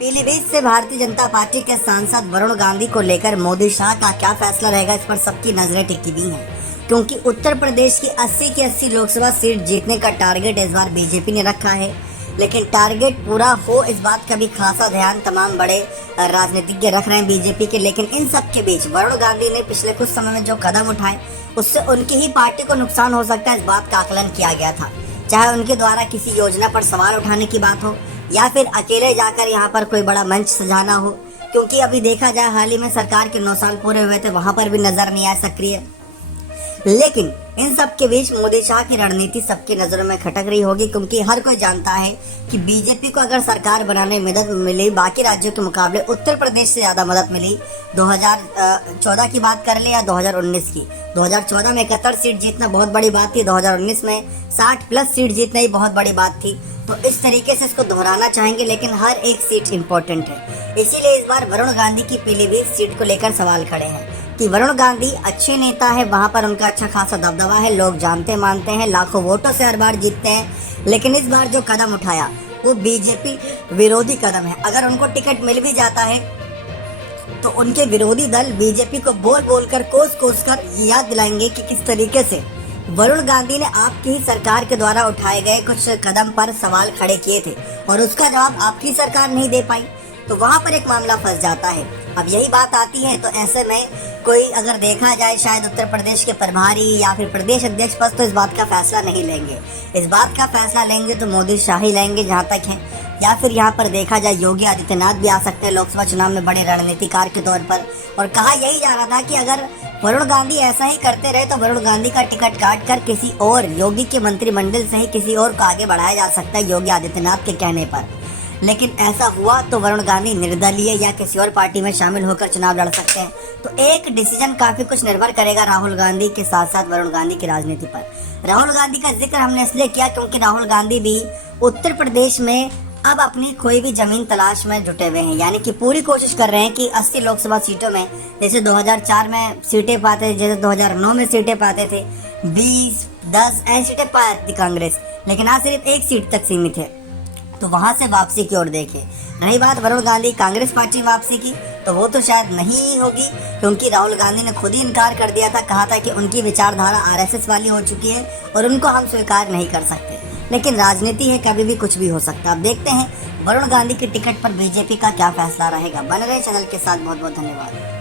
पीलीभीत से भारतीय जनता पार्टी के सांसद वरुण गांधी को लेकर मोदी शाह का क्या फैसला रहेगा, इस पर सबकी नजरें टिकी हुई हैं, क्योंकि उत्तर प्रदेश की 80 की 80 लोकसभा सीट जीतने का टारगेट इस बार बीजेपी ने रखा है। लेकिन टारगेट पूरा हो इस बात का भी खासा ध्यान तमाम बड़े राजनीतिज्ञ रख रहे हैं बीजेपी के। लेकिन इन सब के बीच वरुण गांधी ने पिछले कुछ समय में जो कदम उठाए उससे उनकी ही पार्टी को नुकसान हो सकता है, इस बात का आकलन किया गया था। चाहे उनके द्वारा किसी योजना पर सवाल उठाने की बात हो या फिर अकेले जाकर यहाँ पर कोई बड़ा मंच सजाना हो, क्योंकि अभी देखा जाए हाल ही में सरकार के 9 साल पूरे हुए थे, वहां पर भी नजर नहीं आया सक्रिय। लेकिन इन सब के बीच मोदी शाह की रणनीति सबकी नजरों में खटक रही होगी, क्योंकि हर कोई जानता है कि बीजेपी को अगर सरकार बनाने में मदद मिली बाकी राज्यों के मुकाबले उत्तर प्रदेश से ज्यादा मदद मिली। 2014 की बात कर ले या 2019 की, 2014 में 71 सीट जीतना बहुत बड़ी बात थी, 2019 में 60+ सीट जीतना ही बहुत बड़ी बात थी। तो इस तरीके से इसको दोहराना चाहेंगे, लेकिन हर एक सीट इम्पोर्टेंट है। इसीलिए इस बार वरुण गांधी की पीलीभीत सीट को लेकर सवाल खड़े हैं कि वरुण गांधी अच्छे नेता है, वहां पर उनका अच्छा खासा दबदबा है, लोग जानते मानते हैं, लाखों वोटों से हर बार जीतते हैं। लेकिन इस बार जो कदम उठाया वो बीजेपी विरोधी कदम है। अगर उनको टिकट मिल भी जाता है तो उनके विरोधी दल बीजेपी को बोल बोल कर कोस कर याद दिलाएंगे कि किस तरीके से वरुण गांधी ने आपकी ही सरकार के द्वारा उठाए गए कुछ कदम पर सवाल खड़े किए थे और उसका जवाब आपकी सरकार नहीं दे पाई। तो वहां पर एक मामला फंस जाता है। अब यही बात आती है, तो ऐसे में कोई अगर देखा जाए शायद उत्तर प्रदेश के प्रभारी या फिर प्रदेश अध्यक्ष पद तो इस बात का फैसला नहीं लेंगे। इस बात का फैसला लेंगे तो मोदी शाह ही लेंगे जहाँ तक है, या फिर यहाँ पर देखा जाए योगी आदित्यनाथ भी आ सकते हैं लोकसभा चुनाव में बड़े रणनीतिकार के तौर पर। और कहा यही जा रहा था कि अगर वरुण गांधी ऐसा ही करते रहे तो वरुण गांधी का टिकट काट कर किसी और योगी के मंत्रिमंडल से ही किसी और को आगे बढ़ाया जा सकता है योगी आदित्यनाथ के कहने पर। लेकिन ऐसा हुआ तो वरुण गांधी निर्दलीय या किसी और पार्टी में शामिल होकर चुनाव लड़ सकते हैं। तो एक डिसीजन काफी कुछ निर्भर करेगा राहुल गांधी के साथ साथ वरुण गांधी की राजनीति पर। राहुल गांधी का जिक्र हमने इसलिए किया क्योंकि राहुल गांधी भी उत्तर प्रदेश में अब अपनी कोई भी जमीन तलाश में जुटे हुए हैं, यानी कि पूरी कोशिश कर रहे हैं कि 80 लोकसभा सीटों में, जैसे 2004 में सीटें पाते थे, जैसे 2009 में सीटें पाते थे, 20, 10 ऐसी सीटें पाती कांग्रेस, लेकिन आज सिर्फ एक सीट तक सीमित है। तो वहां से वापसी की ओर देखे। रही बात वरुण गांधी कांग्रेस पार्टी वापसी की, तो वो तो शायद नहीं होगी, क्योंकि राहुल गांधी ने खुद ही इनकार कर दिया था, कहा था कि उनकी विचारधारा आरएसएस वाली हो चुकी है और उनको हम स्वीकार नहीं कर सकते। लेकिन राजनीति है, कभी भी कुछ भी हो सकता है। अब देखते हैं वरुण गांधी के टिकट पर बीजेपी का क्या फैसला रहेगा। बने रहे चैनल के साथ, बहुत बहुत धन्यवाद।